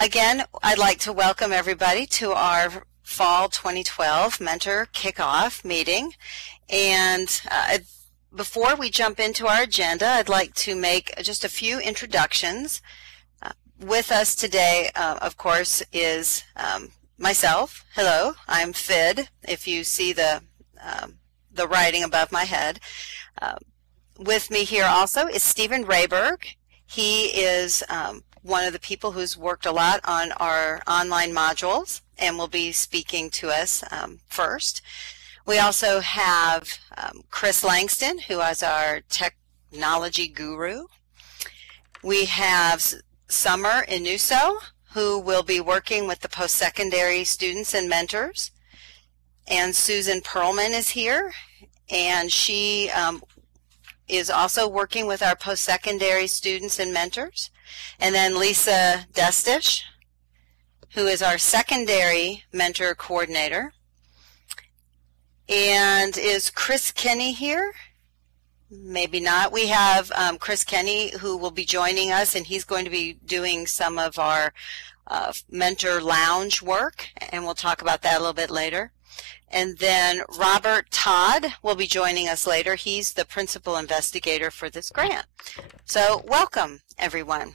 Again, I'd like to welcome everybody to our Fall 2012 Mentor Kickoff meeting. And before we jump into our agenda, I'd like to make just a few introductions. With us today, of course, is myself. Hello, I'm Fid, if you see the writing above my head. With me here also is Stephen Rayberg. He is one of the people who's worked a lot on our online modules and will be speaking to us first. We also have Chris Langston, who is our technology guru. We have Summer Inuso, who will be working with the post-secondary students and mentors. And Susan Perlman is here, and she is also working with our post-secondary students and mentors. And then Lisa Destish, who is our secondary mentor coordinator. And is Chris Kenny here? Maybe not. We have Chris Kenny, who will be joining us, and he's going to be doing some of our mentor lounge work, and we'll talk about that a little bit later. And then Robert Todd will be joining us later. He's the principal investigator for this grant. So welcome, everyone.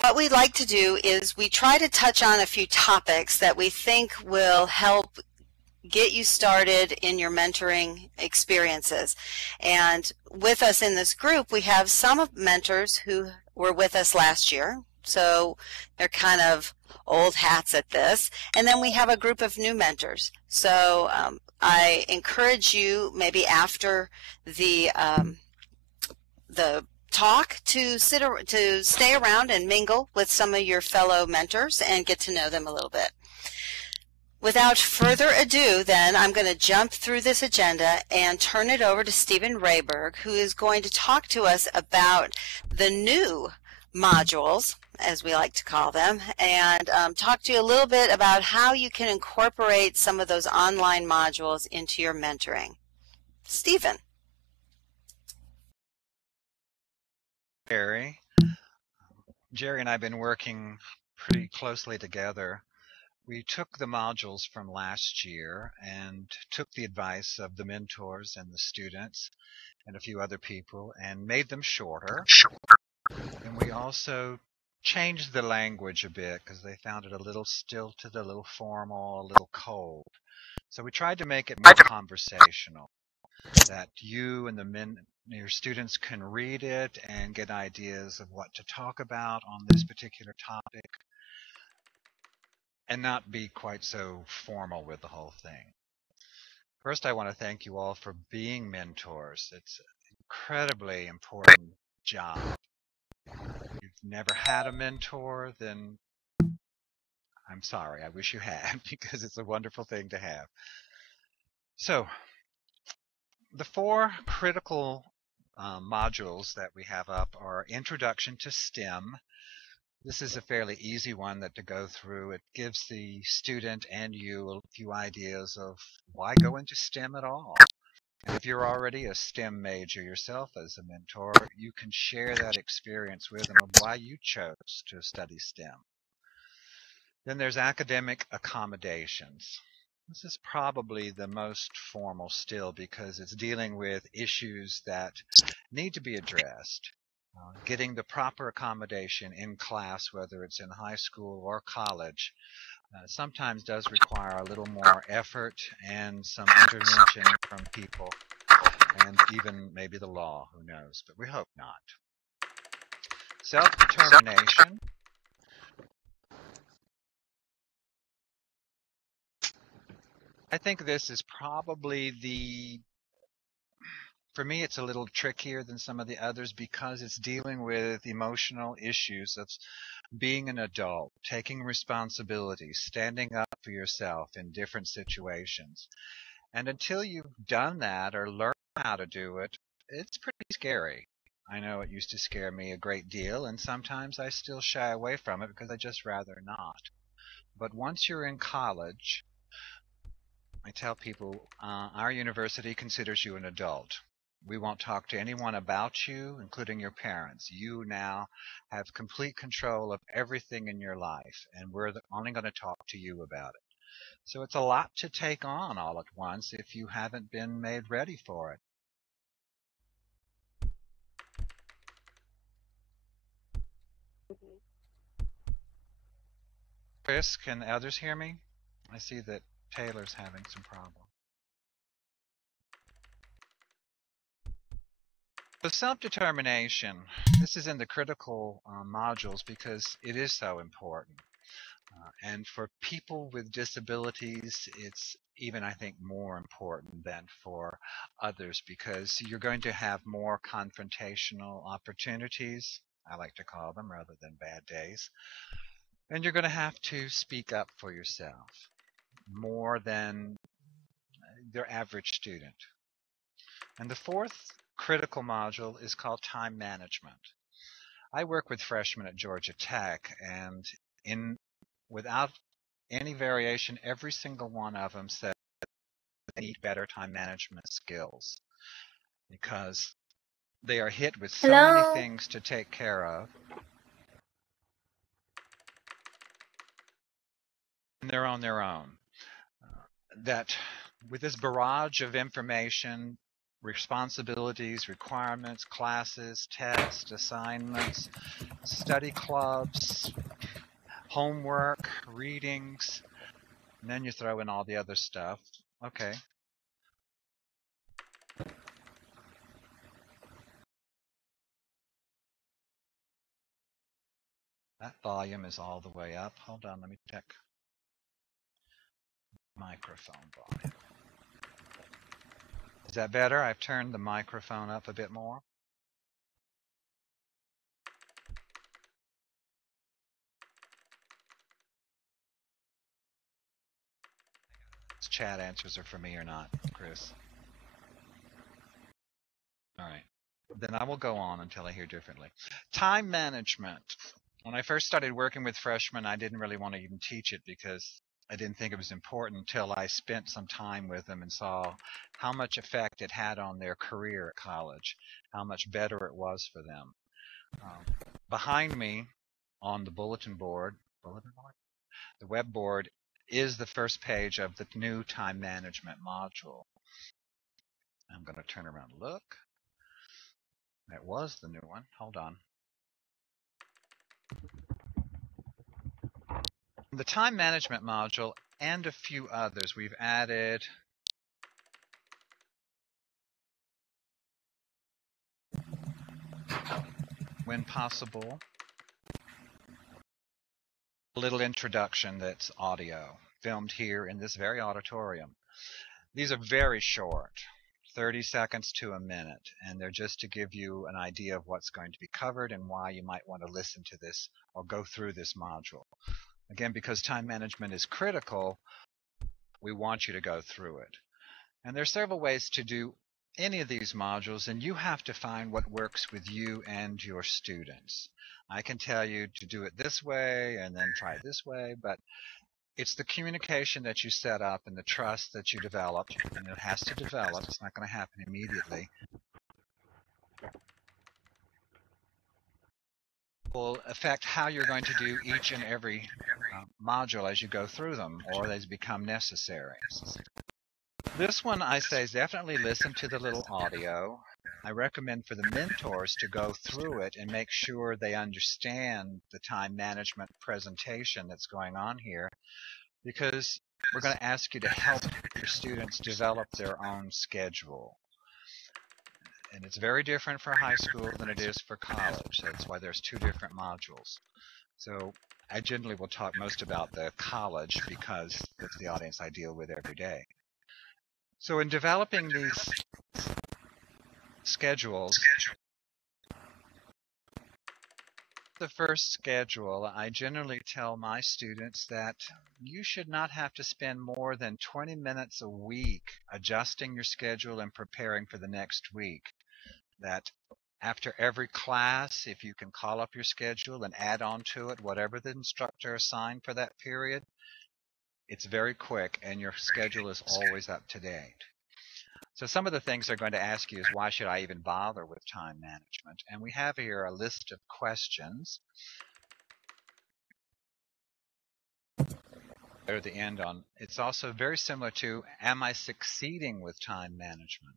What we like to do is we try to touch on a few topics that we think will help get you started in your mentoring experiences. And with us in this group, we have some mentors who were with us last year. So they're kind of old hats at this. And then we have a group of new mentors. So I encourage you, maybe after the talk, to stay around and mingle with some of your fellow mentors and get to know them a little bit. Without further ado, then, I'm going to jump through this agenda and turn it over to Stephen Rayberg, who is going to talk to us about the new modules, as we like to call them, and talk to you a little bit about how you can incorporate some of those online modules into your mentoring. Stephen. Jerry and I have been working pretty closely together. We took the modules from last year and took the advice of the mentors and the students and a few other people and made them shorter. And we also changed the language a bit because they found it a little stilted, a little formal, a little cold. So we tried to make it more conversational, that you and your students can read it and get ideas of what to talk about on this particular topic, and not be quite so formal with the whole thing. First, I want to thank you all for being mentors. It's an incredibly important job. If you've never had a mentor, then I'm sorry. I wish you had, because it's a wonderful thing to have. So, the four critical modules that we have up are Introduction to STEM. This is a fairly easy one to go through. It gives the student and you a few ideas of why go into STEM at all. And if you're already a STEM major yourself as a mentor, you can share that experience with them of why you chose to study STEM. Then there's academic accommodations. This is probably the most formal still because it's dealing with issues that need to be addressed. Getting the proper accommodation in class, whether it's in high school or college, sometimes does require a little more effort and some intervention from people, and even maybe the law, who knows, but we hope not. Self-determination. I think this is probably for me, it's a little trickier than some of the others because it's dealing with emotional issues of being an adult, taking responsibility, standing up for yourself in different situations. And until you've done that or learned how to do it, it's pretty scary. I know it used to scare me a great deal, and sometimes I still shy away from it because I just rather not. But once you're in college, I tell people our university considers you an adult. We won't talk to anyone about you, including your parents. You now have complete control of everything in your life, and we're only going to talk to you about it. So it's a lot to take on all at once if you haven't been made ready for it. Chris, can others hear me? I see that Taylor's having some problem. So self-determination, this is in the critical modules because it is so important. And for people with disabilities, it's even, I think, more important than for others because you're going to have more confrontational opportunities, I like to call them, rather than bad days. And you're going to have to speak up for yourself more than their average student. And the fourth critical module is called time management. I work with freshmen at Georgia Tech, and without any variation, every single one of them said they need better time management skills because they are hit with so many Hello. things to take care of, and they're on their own. That with this barrage of information, responsibilities, requirements, classes, tests, assignments, study clubs, homework, readings, and then you throw in all the other stuff. Okay. That volume is all the way up. Hold on, let me check microphone volume. Is that better? I've turned the microphone up a bit more. These chat answers are for me or not, Chris? All right. Then I will go on until I hear differently. Time management. When I first started working with freshmen, I didn't really want to even teach it because I didn't think it was important until I spent some time with them and saw how much effect it had on their career at college, how much better it was for them. Behind me on the bulletin board, the web board, is the first page of the new time management module. I'm going to turn around and look. That was the new one. Hold on. The time management module and a few others we've added when possible. A little introduction that's audio, filmed here in this very auditorium. These are very short, 30 seconds to a minute, and they're just to give you an idea of what's going to be covered and why you might want to listen to this or go through this module. Again, because time management is critical, we want you to go through it. And there are several ways to do any of these modules, and you have to find what works with you and your students. I can tell you to do it this way and then try it this way, but it's the communication that you set up and the trust that you develop, and it has to develop. It's not going to happen immediately. Will affect how you're going to do each and every module as you go through them, or they become necessary. This one I say is definitely listen to the little audio. I recommend for the mentors to go through it and make sure they understand the time management presentation that's going on here, because we're going to ask you to help your students develop their own schedule. And it's very different for high school than it is for college. That's why there's two different modules. So I generally will talk most about the college because it's the audience I deal with every day. So in developing these schedules, the first schedule, I generally tell my students that you should not have to spend more than 20 minutes a week adjusting your schedule and preparing for the next week. That after every class, if you can call up your schedule and add on to it whatever the instructor assigned for that period, it's very quick and your schedule is always up to date. So some of the things they're going to ask you is, why should I even bother with time management? And we have here a list of questions there at the end on. It's also very similar to, am I succeeding with time management?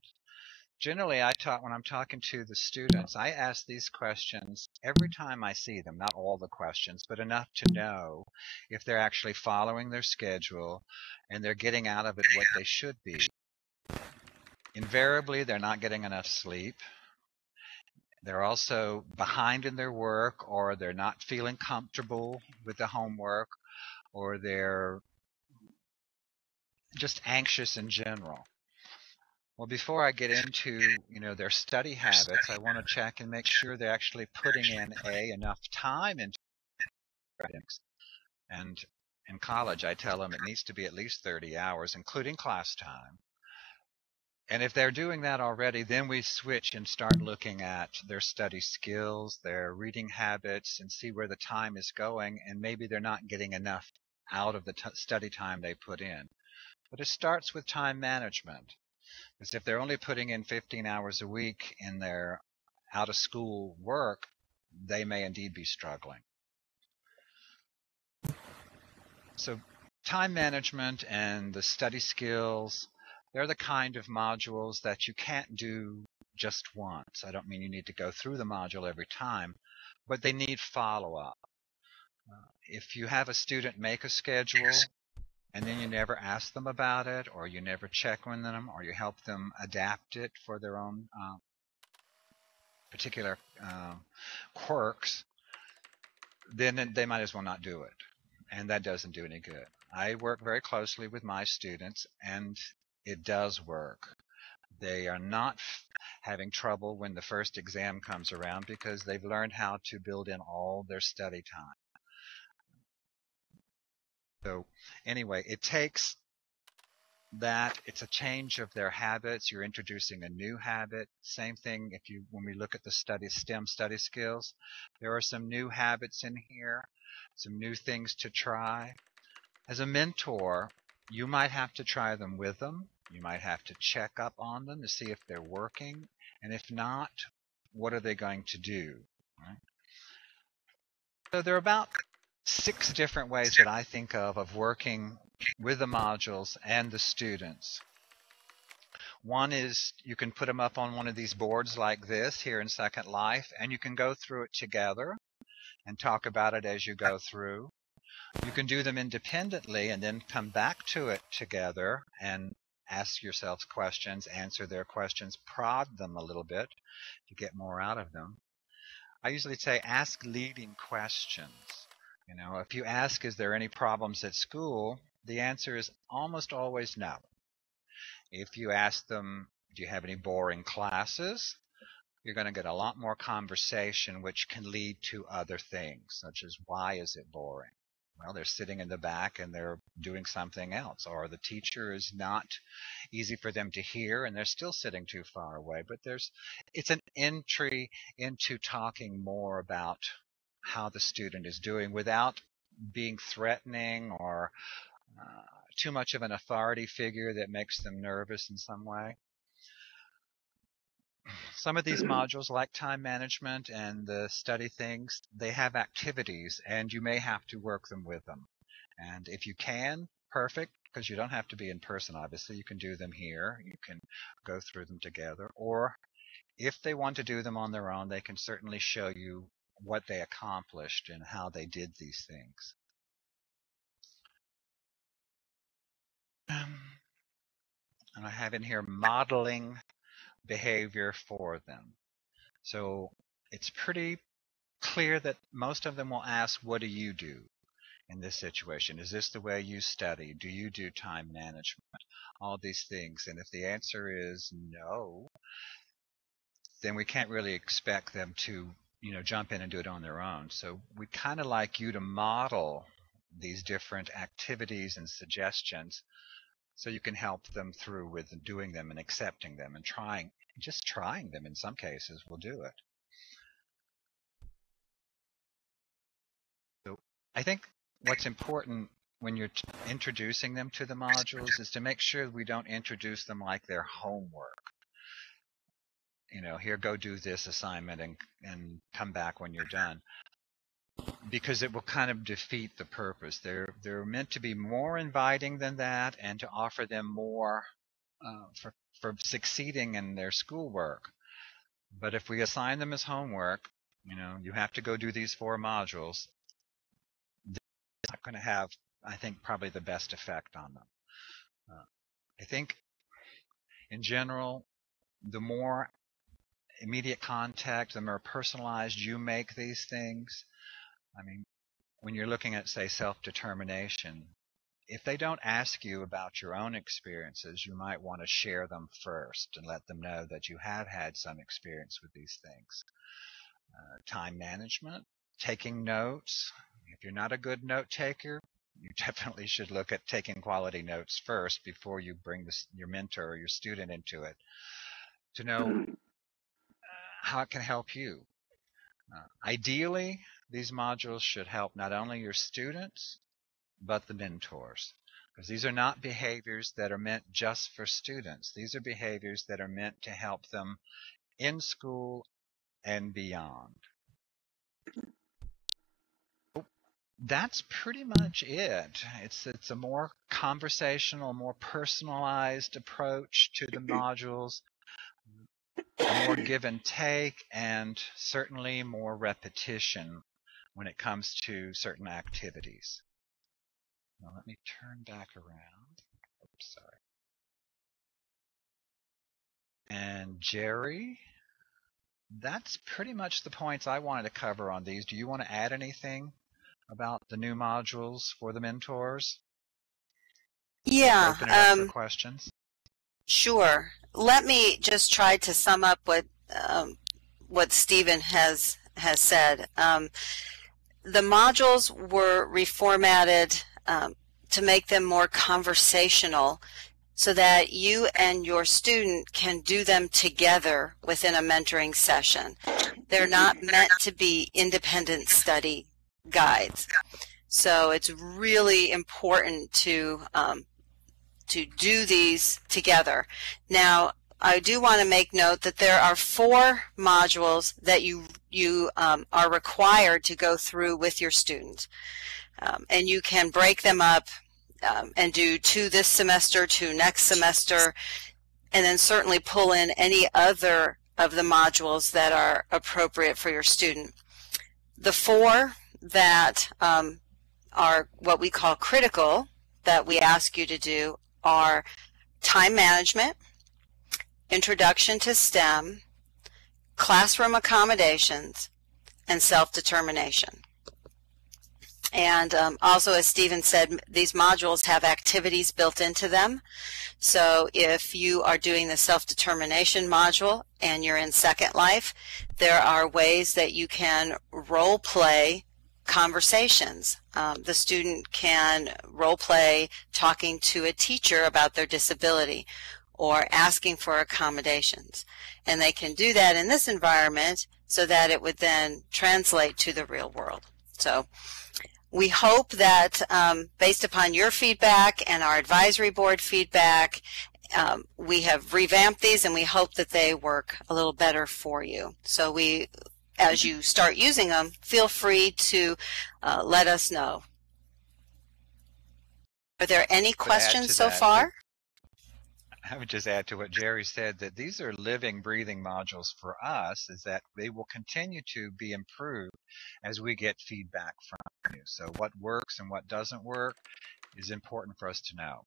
Generally, when I'm talking to the students, I ask these questions every time I see them, not all the questions, but enough to know if they're actually following their schedule and they're getting out of it what they should be. Invariably, they're not getting enough sleep. They're also behind in their work, or they're not feeling comfortable with the homework, or they're just anxious in general. Well, before I get into, their study habits, I want to check and make sure they're actually putting in enough time into academics. And in college, I tell them it needs to be at least 30 hours, including class time. And if they're doing that already, then we switch and start looking at their study skills, their reading habits, and see where the time is going. And maybe they're not getting enough out of the study time they put in. But it starts with time management. Because if they're only putting in 15 hours a week in their out-of-school work, they may indeed be struggling. So time management and the study skills, they're the kind of modules that you can't do just once. I don't mean you need to go through the module every time, but they need follow-up. If you have a student make a schedule and then you never ask them about it, or you never check on them, or you help them adapt it for their own particular quirks, then they might as well not do it. And that doesn't do any good. I work very closely with my students, and it does work. They are not having trouble when the first exam comes around because they've learned how to build in all their study time. So anyway, it takes that. It's a change of their habits. You're introducing a new habit. Same thing when we look at the STEM study skills, there are some new habits in here, some new things to try. As a mentor, you might have to try them with them. You might have to check up on them to see if they're working. And if not, what are they going to do? Right? So there are about 6 different ways that I think of working with the modules and the students. One is you can put them up on one of these boards like this here in Second Life, and you can go through it together and talk about it as you go through. You can do them independently and then come back to it together and ask yourselves questions, answer their questions, prod them a little bit to get more out of them. I usually say ask leading questions. If you ask, is there any problems at school? The answer is almost always no. If you ask them, do you have any boring classes? You're going to get a lot more conversation, which can lead to other things, such as, why is it boring? Well, they're sitting in the back and they're doing something else, or the teacher is not easy for them to hear and they're still sitting too far away. But it's an entry into talking more about how the student is doing without being threatening or too much of an authority figure that makes them nervous in some way. Some of these modules, like time management and the study things, they have activities, and you may have to work them with them. And if you can, perfect, because you don't have to be in person, obviously. You can do them here. You can go through them together. Or if they want to do them on their own, they can certainly show you what they accomplished and how they did these things. And I have in here modeling behavior for them. So it's pretty clear that most of them will ask, what do you do in this situation? Is this the way you study? Do you do time management? All these things. And if the answer is no, then we can't really expect them to, jump in and do it on their own. So we'd kind of like you to model these different activities and suggestions so you can help them through with doing them and accepting them and just trying them in some cases will do it. So I think what's important when you're introducing them to the modules is to make sure we don't introduce them like their homework. Here, go do this assignment and come back when you're done, because it will kind of defeat the purpose. They're meant to be more inviting than that, and to offer them more for succeeding in their schoolwork. But if we assign them as homework, you have to go do these 4 modules, it's not going to have, I think, probably the best effect on them. I think, in general, the more immediate contact, the more personalized you make these things. I mean, when you're looking at, say, self-determination, if they don't ask you about your own experiences, you might want to share them first and let them know that you have had some experience with these things. Time management, taking notes. If you're not a good note taker, you definitely should look at taking quality notes first before you bring your mentor or your student into it, to know how it can help you. Ideally, these modules should help not only your students, but the mentors. Because these are not behaviors that are meant just for students. These are behaviors that are meant to help them in school and beyond. That's pretty much it. It's a more conversational, more personalized approach to the modules, a more give and take, and certainly more repetition when it comes to certain activities. Now let me turn back around. Oops, sorry. And Jerry, that's pretty much the points I wanted to cover on these. Do you want to add anything about the new modules for the mentors? Yeah. Open it up for questions. Sure. Let me just try to sum up what Stephen has said. The modules were reformatted to make them more conversational, so that you and your student can do them together within a mentoring session. They're not meant to be independent study guides. So it's really important to do these together. Now, I do want to make note that there are 4 modules that you are required to go through with your student. And you can break them up and do 2 this semester, 2 next semester, and then certainly pull in any other of the modules that are appropriate for your student. The 4 that are what we call critical, that we ask you to do, are time management, introduction to STEM, classroom accommodations, and self-determination. And also, as Stephen said, these modules have activities built into them. So if you are doing the self-determination module and you're in Second Life, there are ways that you can role play conversations. The student can role play talking to a teacher about their disability or asking for accommodations. And they can do that in this environment so that it would then translate to the real world. So we hope that based upon your feedback and our advisory board feedback, we have revamped these, and we hope that they work a little better for you. So as you start using them, feel free to let us know. Are there any questions so far? I would just add to what Jerry said, that these are living, breathing modules for us, is that they will continue to be improved as we get feedback from you. So what works and what doesn't work is important for us to know.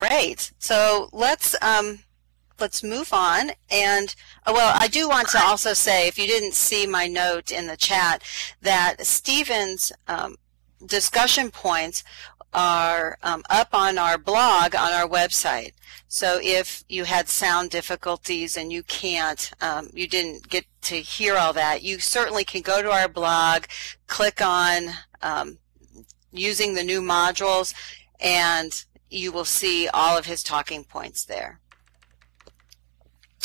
Great. So let's move on. And well, I do want to also say, if you didn't see my note in the chat, that Stephen's discussion points are up on our blog on our website. So if you had sound difficulties and you didn't get to hear all that, you certainly can go to our blog, click on using the new modules, and you will see all of his talking points there.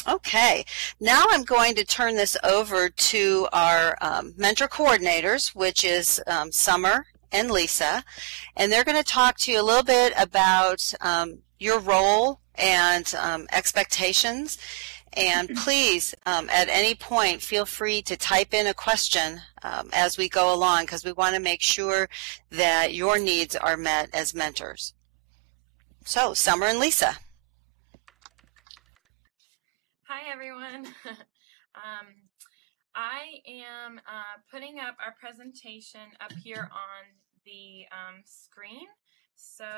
Okay, now I'm going to turn this over to our mentor coordinators, which is Summer and Lisa, and they're going to talk to you a little bit about your role and expectations. And please, at any point, feel free to type in a question as we go along, because we want to make sure that your needs are met as mentors. So, Summer and Lisa. Hi, everyone. I am putting up our presentation up here on the screen, so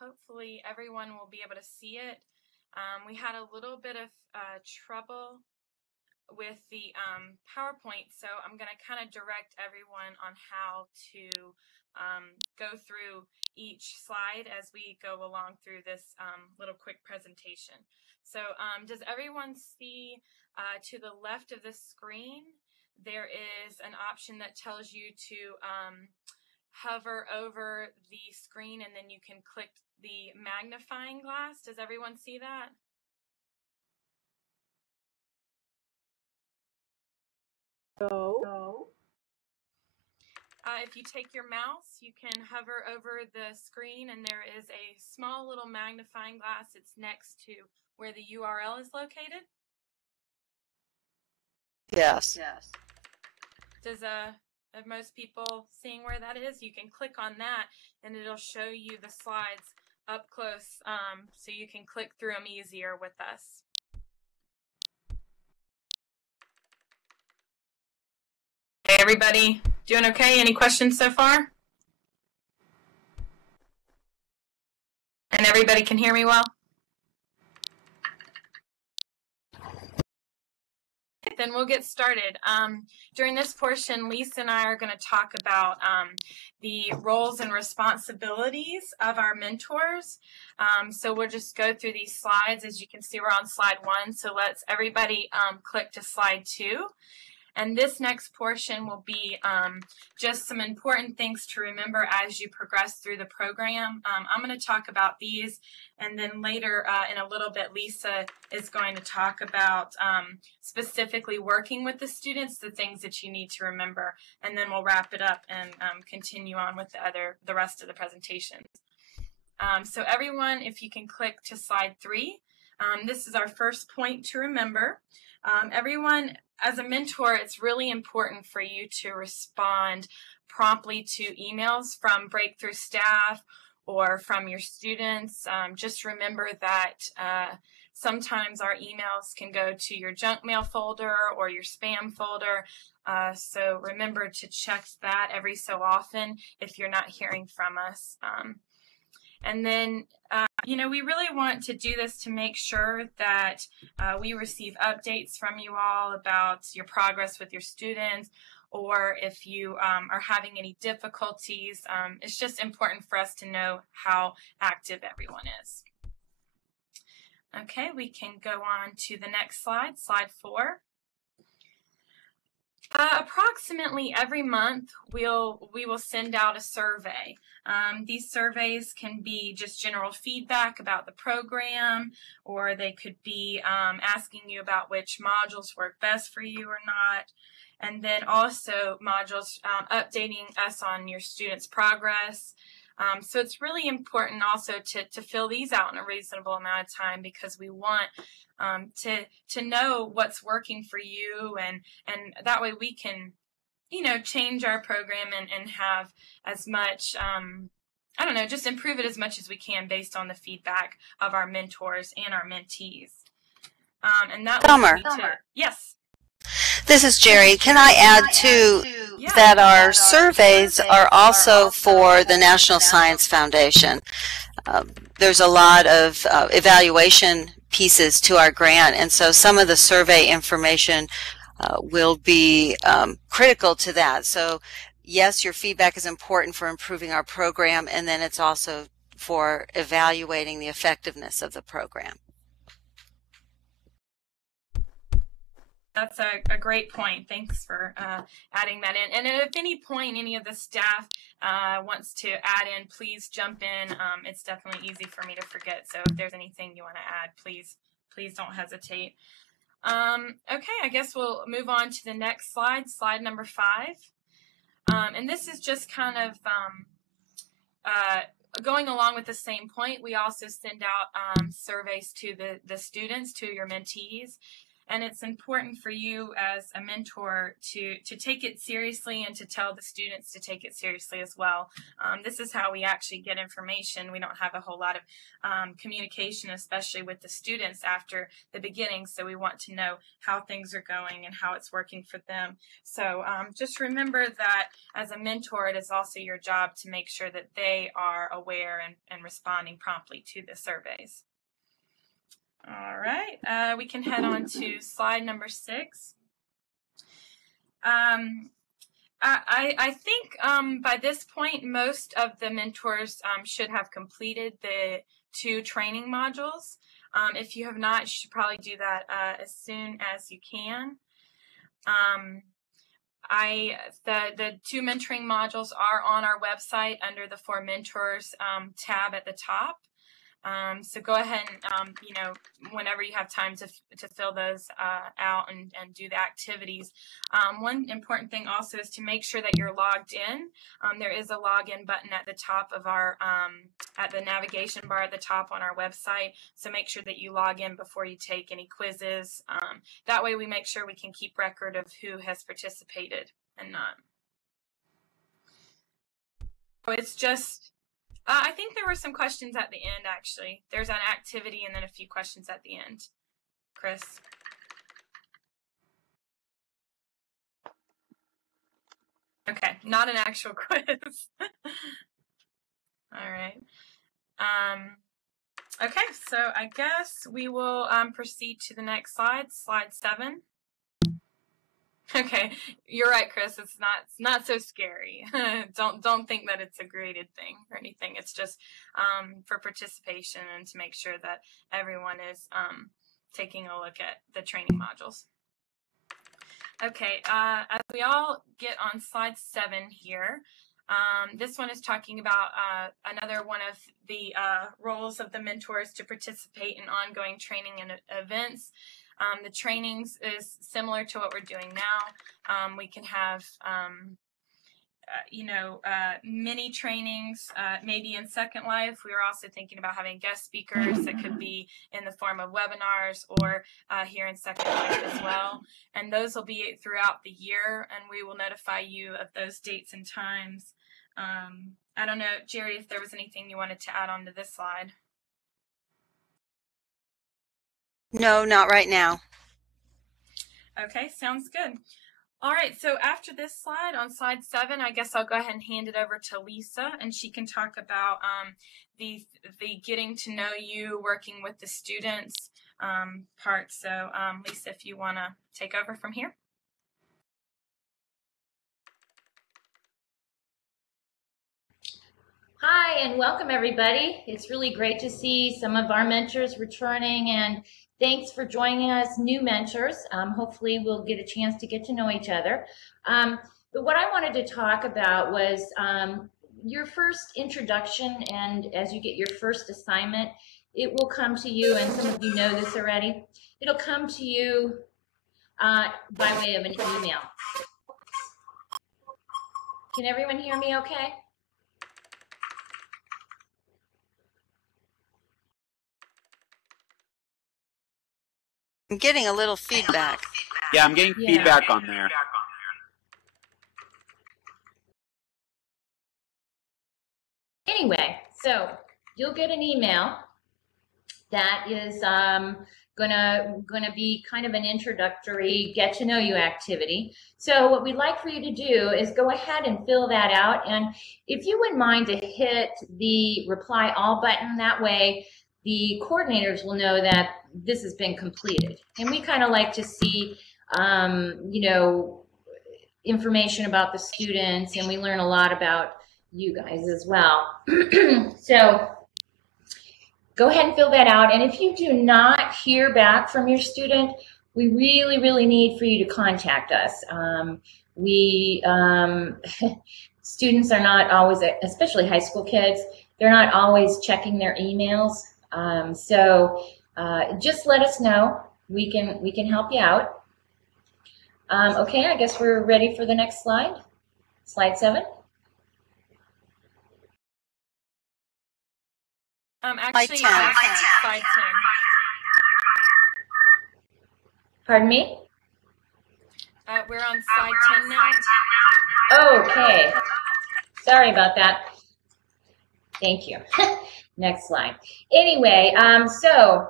hopefully everyone will be able to see it. We had a little bit of trouble with the PowerPoint, so I'm going to kind of direct everyone on how to go through each slide as we go along through this little quick presentation. So does everyone see to the left of the screen, there is an option that tells you to hover over the screen and then you can click the magnifying glass. Does everyone see that? No. If you take your mouse, you can hover over the screen and there is a small little magnifying glass. It's next to where the URL is located. Yes. Yes. Does are most people seeing where that is? You can click on that and it'll show you the slides up close so you can click through them easier with us. Hey, everybody, doing okay? Any questions so far? And everybody can hear me well? Then we'll get started. During this portion, Lisa and I are going to talk about the roles and responsibilities of our mentors. So we'll just go through these slides. As you can see, we're on slide 1. So let's everybody click to slide 2. And this next portion will be just some important things to remember as you progress through the program. I'm going to talk about these, and then later in a little bit, Lisa is going to talk about specifically working with the students, the things that you need to remember, and then we'll wrap it up and continue on with the rest of the presentations. So everyone, if you can click to slide 3, this is our first point to remember. Everyone, as a mentor, it's really important for you to respond promptly to emails from BreakThru staff or from your students. Just remember that sometimes our emails can go to your junk mail folder or your spam folder. So remember to check that every so often if you're not hearing from us. And then, you know, we really want to do this to make sure that we receive updates from you all about your progress with your students, or if you are having any difficulties. It's just important for us to know how active everyone is. Okay, we can go on to the next slide, slide 4. Approximately every month, we will send out a survey. These surveys can be just general feedback about the program, or they could be asking you about which modules work best for you or not. And then also modules updating us on your students' progress. So it's really important also to fill these out in a reasonable amount of time, because we want to know what's working for you, and that way we can, you know, change our program and have as much, I don't know, just improve it as much as we can based on the feedback of our mentors and our mentees. And that Summer. Yes. This is Jerry. Can I add too that our surveys are also for the National Science Foundation? There's a lot of evaluation pieces to our grant, and so some of the survey information will be critical to that. So yes, your feedback is important for improving our program, and then it's also for evaluating the effectiveness of the program. That's a great point. Thanks for adding that in. And at any point any of the staff wants to add in, please jump in. It's definitely easy for me to forget. So if there's anything you want to add, please don't hesitate. Okay, I guess we'll move on to the next slide, slide number 5. And this is just kind of going along with the same point. We also send out surveys to the students, to your mentees. And it's important for you as a mentor to take it seriously and to tell the students to take it seriously as well. This is how we actually get information. We don't have a whole lot of communication, especially with the students after the beginning. So we want to know how things are going and how it's working for them. So just remember that as a mentor, it is also your job to make sure that they are aware and responding promptly to the surveys. All right, we can head on to slide number 6. I think by this point, most of the mentors should have completed the 2 training modules. If you have not, you should probably do that as soon as you can. The 2 mentoring modules are on our website under the For Mentors tab at the top. So go ahead and, whenever you have time to fill those out and do the activities. One important thing also is to make sure that you're logged in. There is a login button at the top of our, at the navigation bar at the top on our website. So make sure that you log in before you take any quizzes. That way we make sure we can keep record of who has participated and not. So it's just... I think there were some questions at the end, actually. There's an activity and then a few questions at the end. Chris? Okay, not an actual quiz. All right. Okay, so I guess we will proceed to the next slide, slide 7. Okay, you're right, Chris. It's not so scary. Don't think that it's a graded thing or anything. It's just for participation and to make sure that everyone is taking a look at the training modules. Okay, as we all get on slide 7 here, this one is talking about another one of the roles of the mentors to participate in ongoing training and events. The trainings is similar to what we're doing now. We can have, mini trainings, maybe in Second Life. We are also thinking about having guest speakers that could be in the form of webinars or here in Second Life as well. And those will be throughout the year, and we will notify you of those dates and times. I don't know, Jerry, if there was anything you wanted to add on to this slide. No, not right now. Okay, sounds good. All right, so after this slide, on slide 7, I guess I'll go ahead and hand it over to Lisa, and she can talk about the getting to know you, working with the students part. So Lisa, if you want to take over from here. Hi, and welcome everybody. It's really great to see some of our mentors returning, and thanks for joining us, new mentors. Hopefully we'll get a chance to get to know each other. But what I wanted to talk about was your first introduction, and as you get your first assignment, it will come to you, and some of you know this already, it'll come to you by way of an email. Can everyone hear me okay? I'm getting a little feedback. Yeah, I'm getting feedback on there. Anyway, so you'll get an email that is gonna be kind of an introductory get to know you activity. So what we'd like for you to do is go ahead and fill that out, and if you wouldn't mind to hit the reply all button, that way the coordinators will know that this has been completed. And we kind of like to see, information about the students, and we learn a lot about you guys as well. So go ahead and fill that out. And if you do not hear back from your student, we really, really need for you to contact us. Students are not always, especially high school kids, they're not always checking their emails. So just let us know. we can help you out. Okay, I guess we're ready for the next slide. Slide 7. Actually, slide 10. Slide 10. Pardon me? We're on slide 10 now. Okay. Sorry about that. Thank you. Next slide. Anyway, so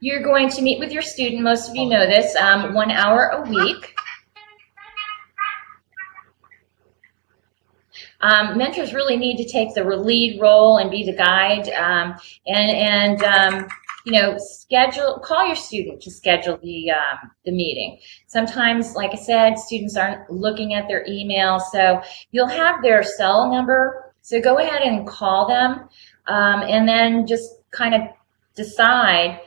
you're going to meet with your student. Most of you know this, 1 hour a week. Mentors really need to take the lead role and be the guide, you know, call your student to schedule the meeting. Sometimes, like I said, students aren't looking at their email, so you'll have their cell number. So go ahead and call them, and then just kind of decide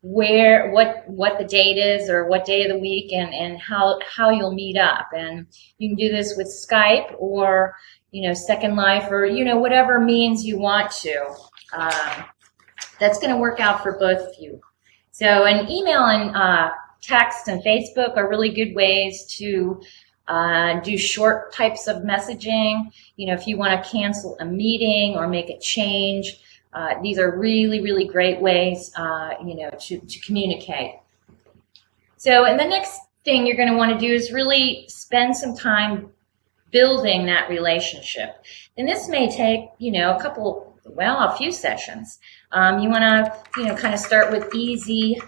what the date is, or what day of the week, and how you'll meet up. And you can do this with Skype, or you know, Second Life, or you know, whatever means you want to. That's going to work out for both of you. So an email and text and Facebook are really good ways to do short types of messaging. You know, if you want to cancel a meeting or make a change, these are really, really great ways, you know, to communicate. So, and the next thing you're going to want to do is really spend some time building that relationship. And this may take, you know, a few sessions. You want to, you know, kind of start with easy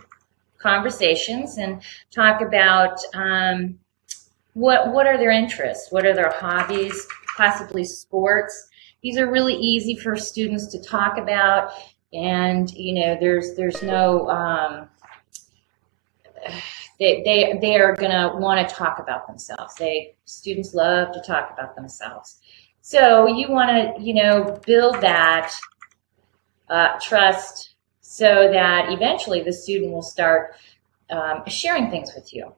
conversations and talk about what are their interests, what are their hobbies, possibly sports. These are really easy for students to talk about, and you know, there's no they are gonna want to talk about themselves. Students love to talk about themselves. So you want to, you know, build that trust so that eventually the student will start sharing things with you.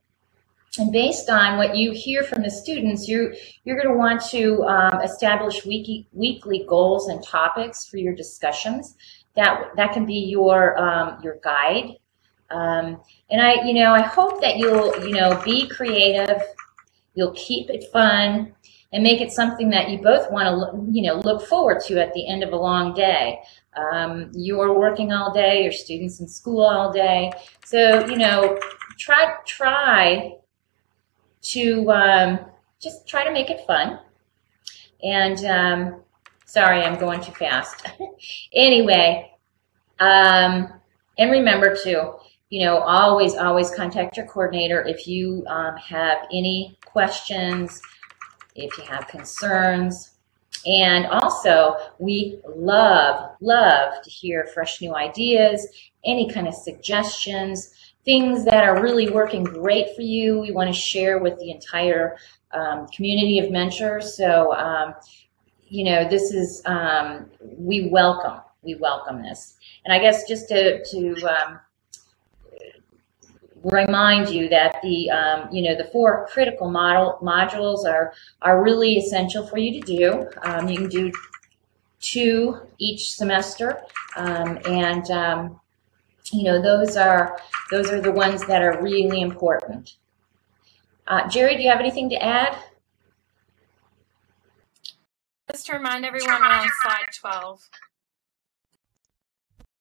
And based on what you hear from the students, you're going to want to establish weekly goals and topics for your discussions. That can be your guide. And I hope that you'll, you know, be creative. You'll keep it fun and make it something that you both want to, you know, look forward to at the end of a long day. You're working all day, your students in school all day. So, you know, try to just try to make it fun. And sorry, I'm going too fast. Anyway, and remember to, you know, always contact your coordinator if you have any questions, if you have concerns. And also, we love to hear fresh new ideas, any kind of suggestions, things that are really working great for you. We want to share with the entire community of mentors. So, you know, this is, we welcome this. And I guess just to remind you that the you know, the 4 critical modules are really essential for you to do. You can do 2 each semester, and you know, those are the ones that are really important. Jerry, do you have anything to add? Just to remind everyone, we're on slide 12.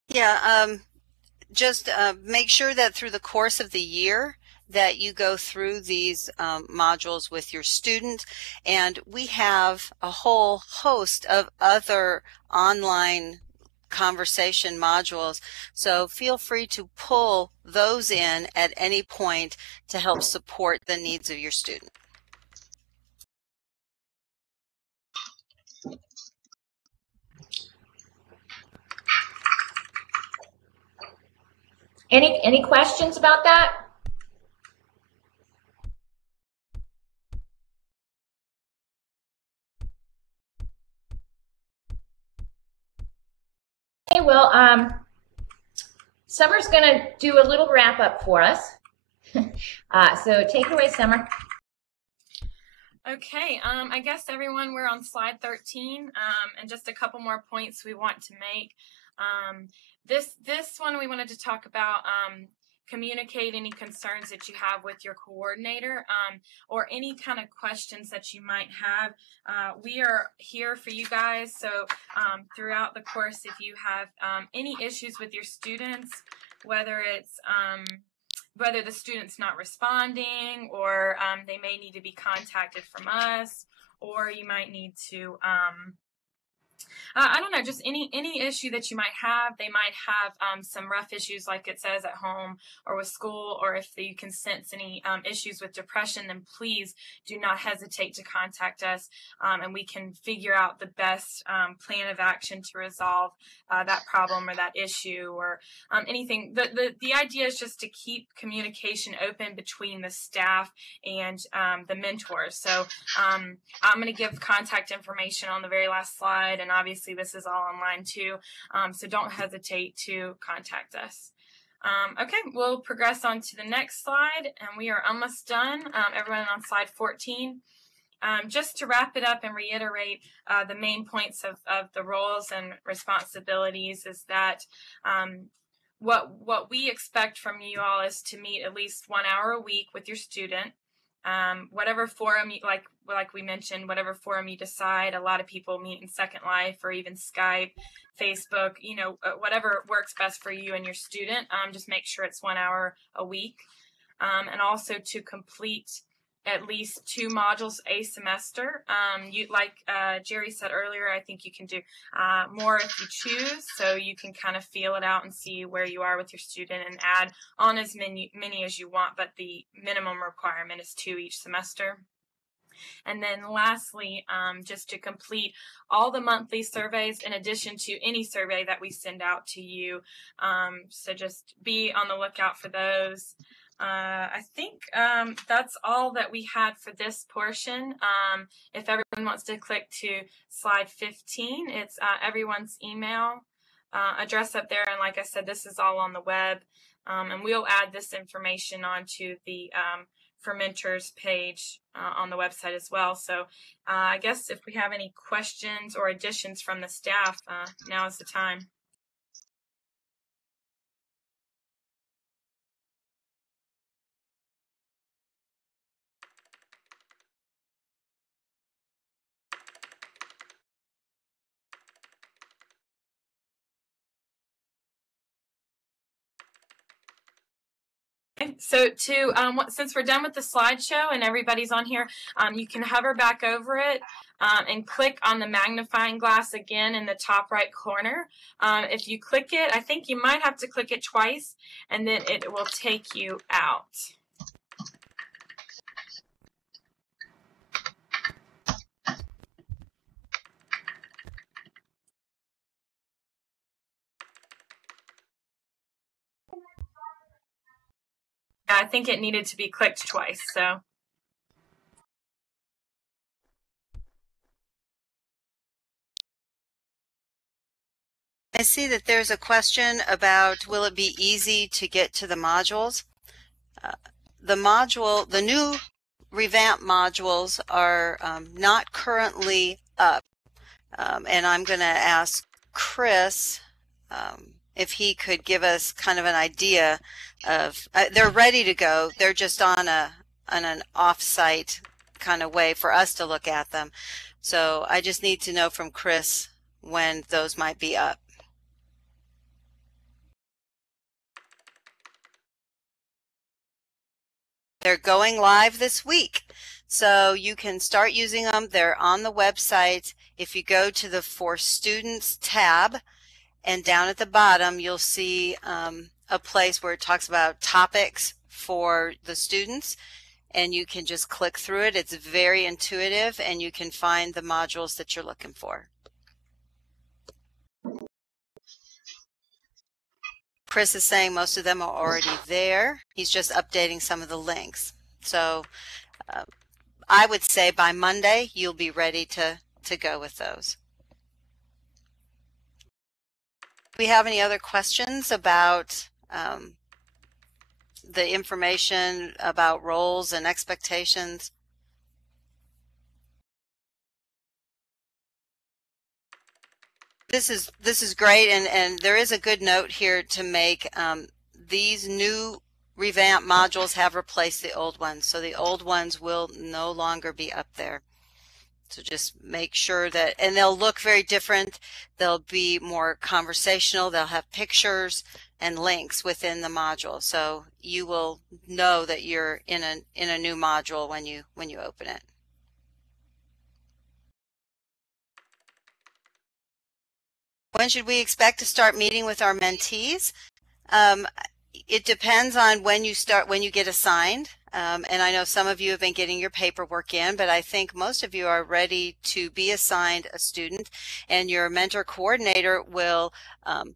Yeah, just make sure that through the course of the year that you go through these modules with your student, and we have a whole host of other online conversation modules, so feel free to pull those in at any point to help support the needs of your student. Any questions about that? Okay, well, Summer's going to do a little wrap up for us. So take it away, Summer. Okay, I guess everyone, we're on slide 13, and just a couple more points we want to make. This one we wanted to talk about communicate any concerns that you have with your coordinator or any kind of questions that you might have. We are here for you guys. So throughout the course, if you have any issues with your students, whether it's whether the student's not responding, or they may need to be contacted from us, or you might need to I don't know, just any issue that you might have. They might have some rough issues, like it says, at home or with school, or if you can sense any issues with depression, then please do not hesitate to contact us, and we can figure out the best plan of action to resolve that problem or that issue or anything. The idea is just to keep communication open between the staff and the mentors. So I'm going to give contact information on the very last slide, and obviously this is all online too, so don't hesitate to contact us. Okay, we'll progress on to the next slide, and we are almost done. Everyone on slide 14. Just to wrap it up and reiterate the main points of the roles and responsibilities is that what we expect from you all is to meet at least 1 hour a week with your student. Whatever forum, like we mentioned, whatever forum you decide. A lot of people meet in Second Life or even Skype, Facebook, whatever works best for you and your student. Just make sure it's 1 hour a week. And also to complete at least 2 modules a semester. Like Jerry said earlier, I think you can do more if you choose, so you can kind of feel it out and see where you are with your student and add on as many as you want, but the minimum requirement is 2 each semester. And then lastly, just to complete all the monthly surveys in addition to any survey that we send out to you. So just be on the lookout for those. I think that's all that we had for this portion. If everyone wants to click to slide 15, it's everyone's email address up there. And like I said, this is all on the web. And we'll add this information onto the Fermenters page on the website as well. So I guess if we have any questions or additions from the staff, now is the time. So since we're done with the slideshow and everybody's on here, you can hover back over it and click on the magnifying glass again in the top right corner. If you click it, I think you might have to click it twice, and then it will take you out. I think it needed to be clicked twice, so. I see that there's a question about, will it be easy to get to the modules? The new revamped modules are not currently up. And I'm going to ask Chris if he could give us kind of an idea of, they're ready to go. They're just on an off-site kind of way for us to look at them. So I just need to know from Chris when those might be up. They're going live this week, so you can start using them. They're on the website. If you go to the For Students tab, and down at the bottom you'll see a place where it talks about topics for the students, and you can just click through it. It's very intuitive, and you can find the modules that you're looking for. Chris is saying most of them are already there. He's just updating some of the links. So I would say by Monday you'll be ready to go with those. Do we have any other questions about the information about roles and expectations? This is great, and there is a good note here to make. These new revamped modules have replaced the old ones, so the old ones will no longer be up there. So just make sure that, and they'll look very different. They'll be more conversational. They'll have pictures and links within the module, so you will know that you're in a new module when you open it. When should we expect to start meeting with our mentees? It depends on when you get assigned. And I know some of you have been getting your paperwork in, but I think most of you are ready to be assigned a student, and your mentor coordinator will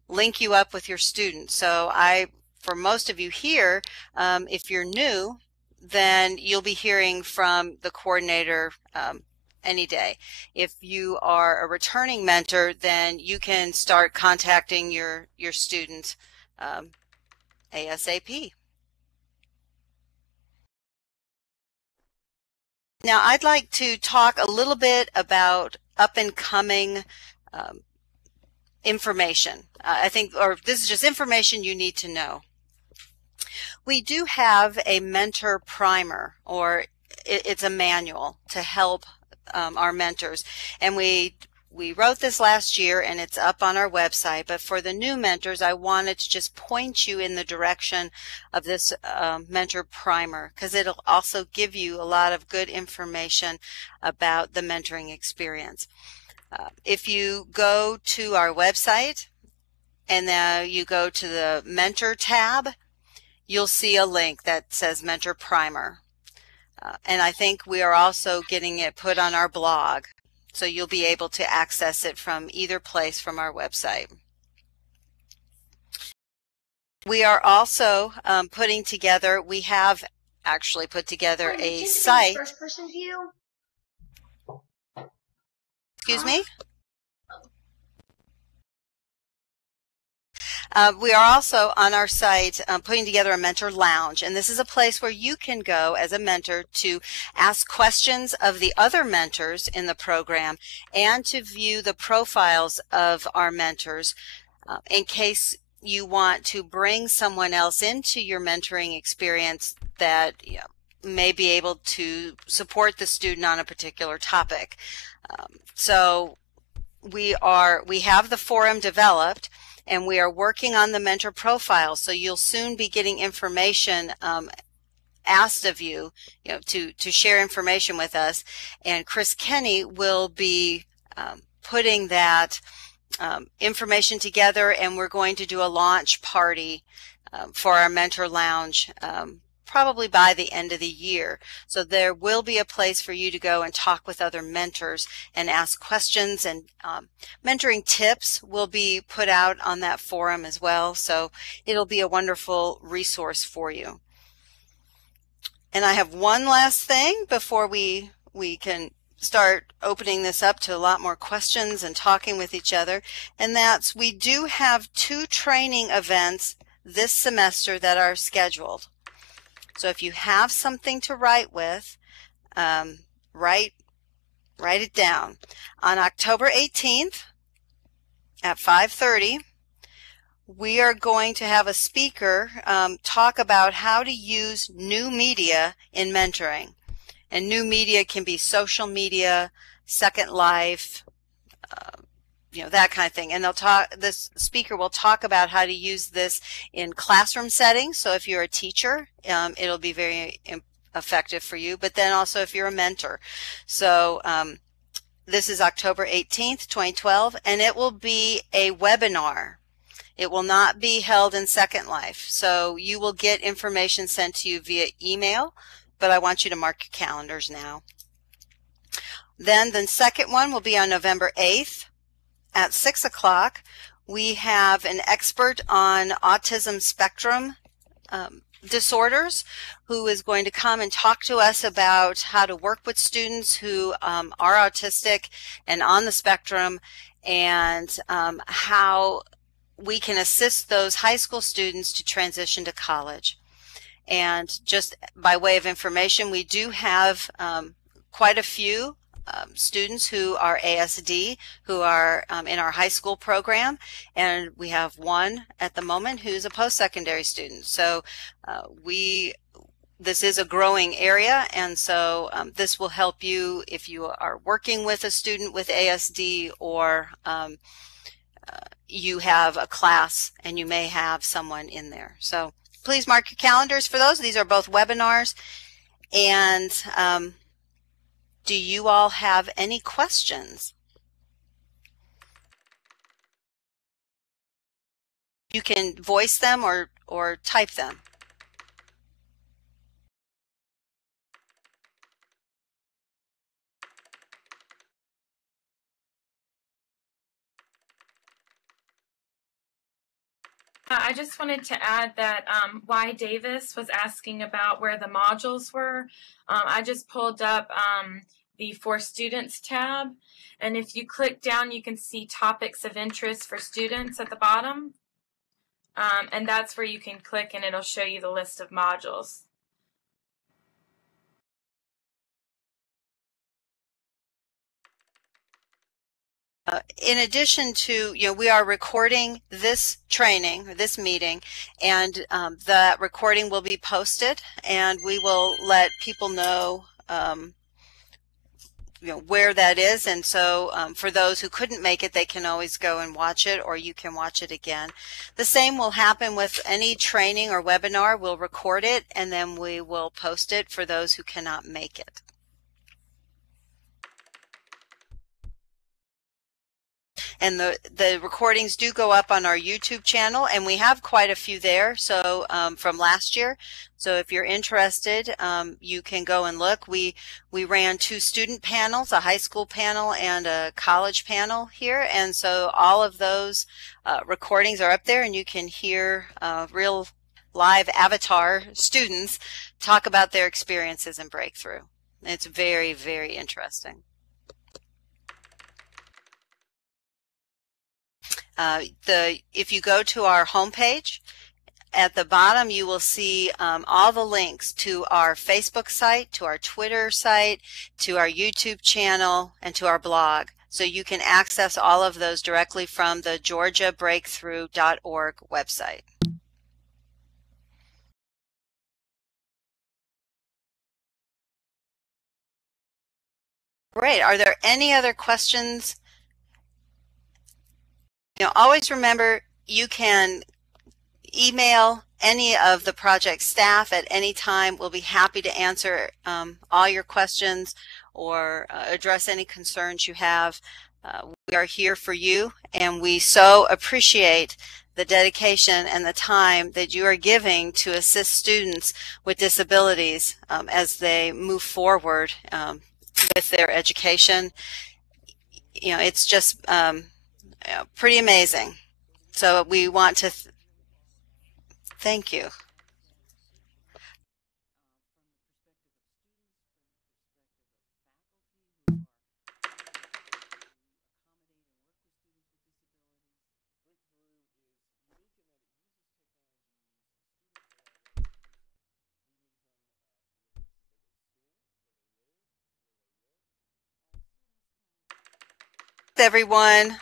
link you up with your student. So for most of you here, if you're new, then you'll be hearing from the coordinator any day. If you are a returning mentor, then you can start contacting your student ASAP. Now I'd like to talk a little bit about up and coming information. This is just information you need to know. We do have a mentor primer, or it's a manual to help our mentors, and we wrote this last year and it's up on our website, but for the new mentors I wanted to just point you in the direction of this mentor primer, because it'll also give you a lot of good information about the mentoring experience. If you go to our website and now you go to the mentor tab, you'll see a link that says mentor primer. And I think we are also getting it put on our blog, so you'll be able to access it from either place from our website. We are also we have actually put together a site. First-person view? Excuse me? We are also on our site putting together a mentor lounge, and this is a place where you can go as a mentor to ask questions of the other mentors in the program and to view the profiles of our mentors in case you want to bring someone else into your mentoring experience that may be able to support the student on a particular topic. So we have the forum developed, and we are working on the mentor profile, so you'll soon be getting information asked of you, to share information with us, and Chris Kenny will be putting that information together, and we're going to do a launch party for our mentor lounge probably by the end of the year. So there will be a place for you to go and talk with other mentors and ask questions, and mentoring tips will be put out on that forum as well. So it'll be a wonderful resource for you. And I have one last thing before we can start opening this up to a lot more questions and talking with each other, and that's we do have 2 training events this semester that are scheduled. So if you have something to write with, write it down. On October 18th at 5:30, we are going to have a speaker talk about how to use new media in mentoring. And new media can be social media, Second Life, that kind of thing. And this speaker will talk about how to use this in classroom settings. So if you're a teacher, it'll be very effective for you, but then also if you're a mentor. So this is October 18th, 2012, and it will be a webinar. It will not be held in Second Life. So you will get information sent to you via email, but I want you to mark your calendars now. Then the second one will be on November 8th. At 6 o'clock, we have an expert on autism spectrum disorders who is going to come and talk to us about how to work with students who are autistic and on the spectrum, and how we can assist those high school students to transition to college. And just by way of information, we do have quite a few students who are ASD, who are in our high school program, and we have one at the moment who's a post-secondary student. So this is a growing area, and so this will help you if you are working with a student with ASD, or you have a class and you may have someone in there. So please mark your calendars for those. These are both webinars. And do you all have any questions? You can voice them or type them. I just wanted to add that Y. Davis was asking about where the modules were. I just pulled up the For Students tab, and if you click down, you can see topics of interest for students at the bottom, and that's where you can click and it'll show you the list of modules. In addition to, we are recording this training, or this meeting, and the recording will be posted, and we will let people know, where that is. And so for those who couldn't make it, they can always go and watch it, or you can watch it again. The same will happen with any training or webinar. We'll record it, and then we will post it for those who cannot make it. And the recordings do go up on our YouTube channel, and we have quite a few there, so from last year. So if you're interested, you can go and look. We ran 2 student panels, a high school panel and a college panel here, and so all of those recordings are up there, and you can hear real live avatar students talk about their experiences in BreakThru. It's very, very interesting. If you go to our homepage, at the bottom you will see all the links to our Facebook site, to our Twitter site, to our YouTube channel, and to our blog. So you can access all of those directly from the georgiabreakthru.org website. Great. Are there any other questions? Always remember, you can email any of the project staff at any time. We'll be happy to answer all your questions or address any concerns you have. We are here for you, and we so appreciate the dedication and the time that you are giving to assist students with disabilities as they move forward with their education. It's just pretty amazing. So we want to thank you. Everyone.